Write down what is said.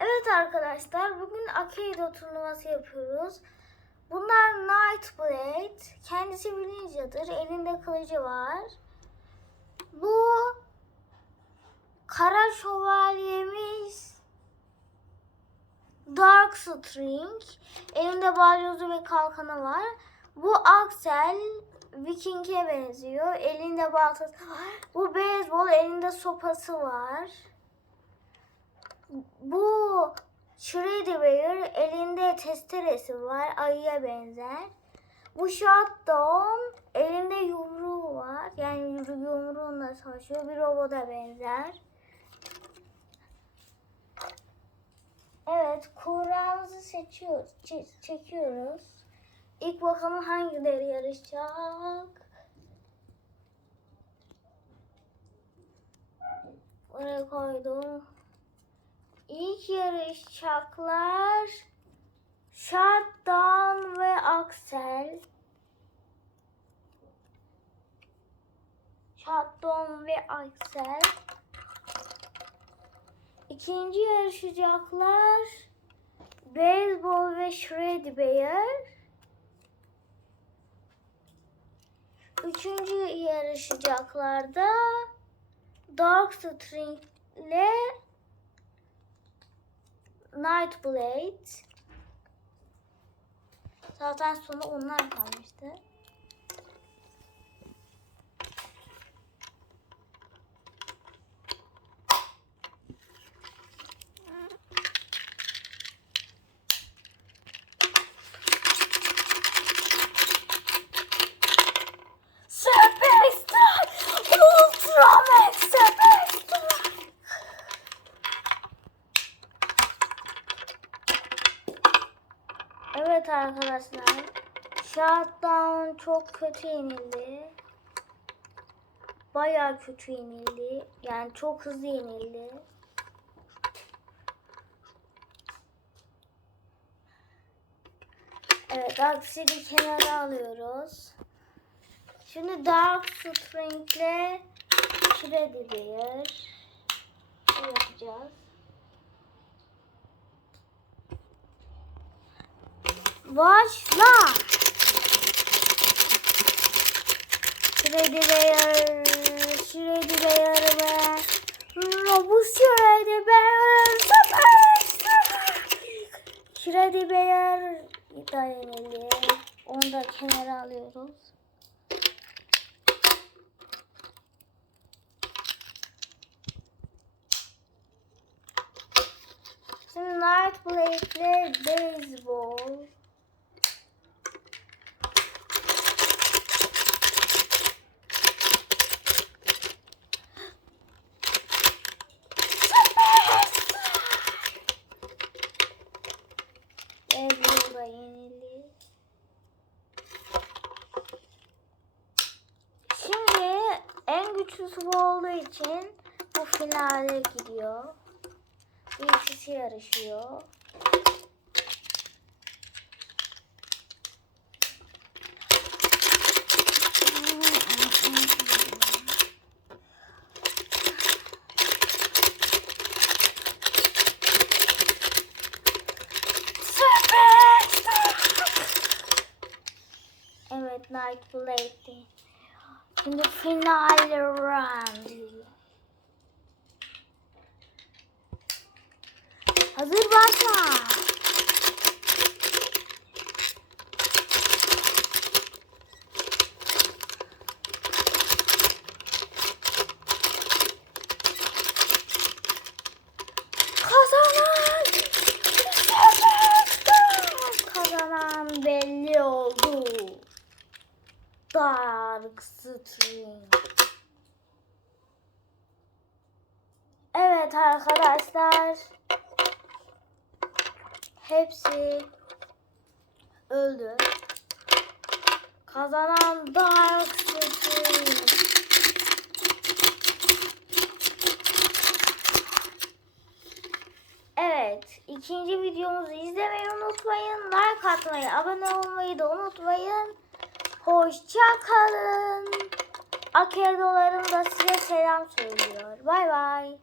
Evet arkadaşlar bugün Akeido turnuvası yapıyoruz. Bunlar Nightblade. Kendisi bir ninjadır. Elinde kılıcı var. Bu kara şövalyemiz Dark String. Elinde balyozu ve kalkanı var. Bu Axel Viking'e benziyor. Elinde baltası var. Bu beyzbol elinde sopası var. Shredder elinde testeresi var. Ayıya benzer. Bu Shotdown elinde yumruğu var. Yani yumru- yumruğunla savaşıyor. Bir robota benzer. Evet, kurağımızı seçiyoruz, çe- çekiyoruz. İlk bakalım hangileri yarışacak. Oraya koydum. İlk yarışacaklar Shutdown ve Axel. Shutdown ve Axel. İkinci yarışacaklar Baseball ve Shredder. Üçüncü yarışacaklar da Dark String ile Nightblade. Zaten sonu onlar kalmıştı. Evet arkadaşlar. Shutdown çok kötü yenildi. Bayağı kötü yenildi. Yani çok hızlı yenildi. Evet aksini kenara alıyoruz. Şimdi Dark String'le Shredder yapacağız. Başla. Shredder, Shredder be. Bu Shredder Superstar. Shredder da yenildi. Onu da kenara alıyoruz. Nightblade ile Baseball. Baseball da yenildi. Şimdi en güçlüsü bu olduğu için bu finale gidiyor. Bu ikisi yarışıyor. Evet Nightblade'di. Şimdi final round. Hazır başla. Kazanan Superstar! Kazanan belli oldu. Dark String. Evet arkadaşlar. Hepsi öldü. Kazanan Dark String. Evet, ikinci videomuzu izlemeyi unutmayın. Like atmayı, abone olmayı da unutmayın. Hoşça kalın. Akedolarım da size selam söylüyor. Bay bay.